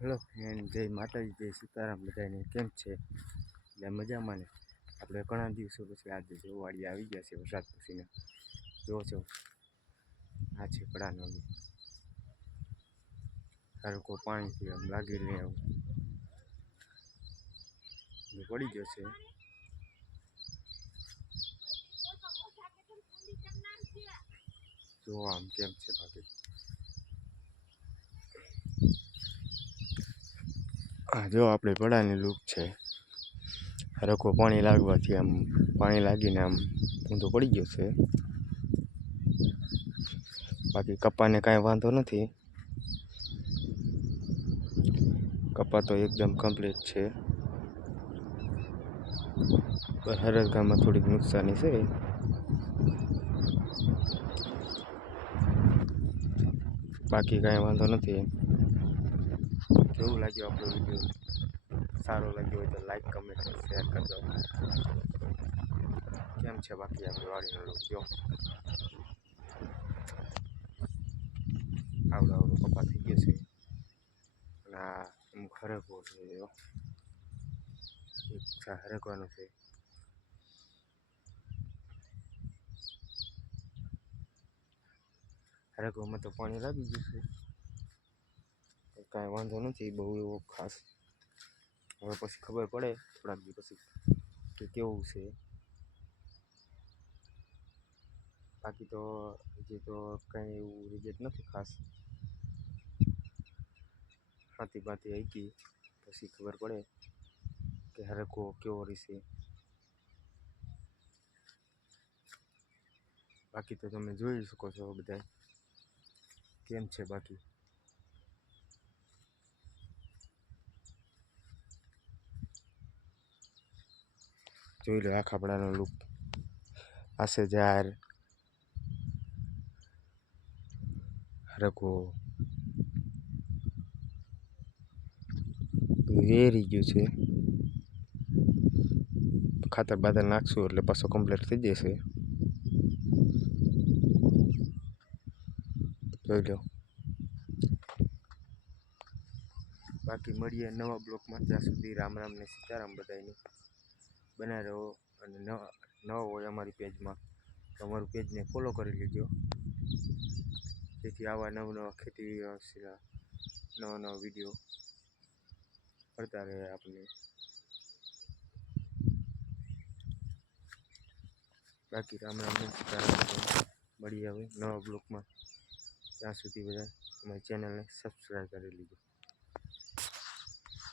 Hello friend, જય માતાજી, જય સીતારામ. બધાને કેમ છે? એટલે મજામાં ને? આપણે ઘણા દિવસો પછી આજે વાડી આવી ગયા છે વરસાદ પછીને. જો છો આ છે કડાનો હરકો પાણીથી આમ લાગીને આવું પડી ગયો છે. જો આમ કેમ છે બાકી આ જો આપણે પડાની લૂક છે. હરકો પાણી લાગવાથી આમ પાણી લાગીને આમ ઊંધો પડી ગયો છે. બાકી કપાને કાંઈ વાંધો નથી. કપા તો એકદમ કમ્પ્લીટ છે. હરગામાં થોડીક નુકસાની છે. બાકી કાંઈ વાંધો નથી. કેવું લાગ્યું આપણો વિડીયો? સારો લાગ્યો હોય તો લાઈક, કમેન્ટ, શેર કરજો. કેમ છે બાકી આપણે વાડીનો લોક? જો આવડો કપા થઈ ગયો છે. અને આ અમુક હરકો છે. એક હરકવાનું છે. હરકોમાં તો પાણી લાગી ગયું છે. કાંઈ વાંધો નથી બહુ એવો ખાસ. હવે પછી ખબર પડે થોડાક દિવસ પછી કે કેવું છે. બાકી તો હજી તો કંઈ એવું રિઝલ્ટ નથી ખાસ. હાથી બાથી આવી ગઈ પછી ખબર પડે કે હરકો કેવો રહેશે. બાકી તો તમે જોઈ શકો છો બધા કેમ છે બાકી. જોઈ લો આખા પડાનો લુક. આશે જાર હરકો વેરી ગયું છે. ખાતર બાતર નાખશું એટલે પાછો કમ્પ્લીટ થઈ જશે. જોઈ લો. બાકી મળીએ નવા બ્લોકમાં. ત્યાં સુધી રામ રામ ને સીતારામ બધાને. બનાવી રહો અને નવા હોય અમારી પેજમાં તો અમારું પેજને ફોલો કરી લેજો, જેથી આવા નવા ખેતી નવા વિડીયો કરતા રહે આપણે. બાકી રામ રામ ને સીતારામ. મળીએ હવે નવા બ્લોકમાં. ત્યાં સુધી બધા અમારી ચેનલને સબસ્ક્રાઈબ કરી લીધું.